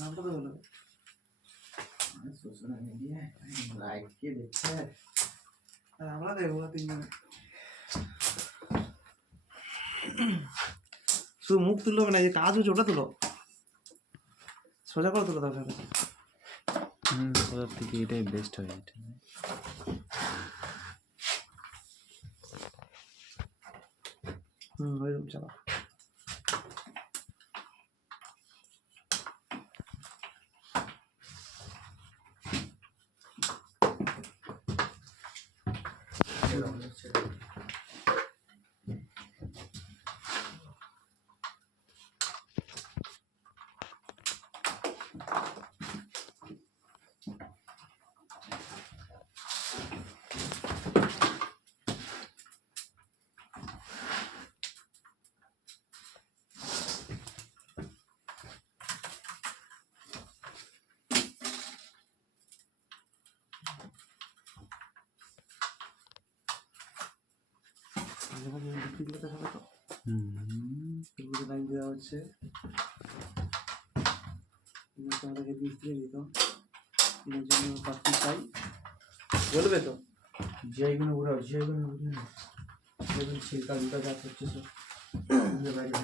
নামটা তো বলো। সোশ্যাল মিডিয়ায় লাইক কে দেখছে? আমরা দেখবো তিনজনে। শুধু মুখ তুললো না, যে কাজ হচ্ছে ওটা তুলো, সোজা করে তুলো দরকার। সোজার থেকে এটাই বেস্ট হয়। এটা ওইরকম চালা। লাইন দেওয়া হচ্ছে, আমাদেরকে মিস্ত্রি দিত, এর জন্য পাখি চাই বলবে তো, জিআইগুলো ঘুরাও, জিআইগুলো ঘুরে না দেখুন ছিলকা দিটা যা করছে সব বাইরে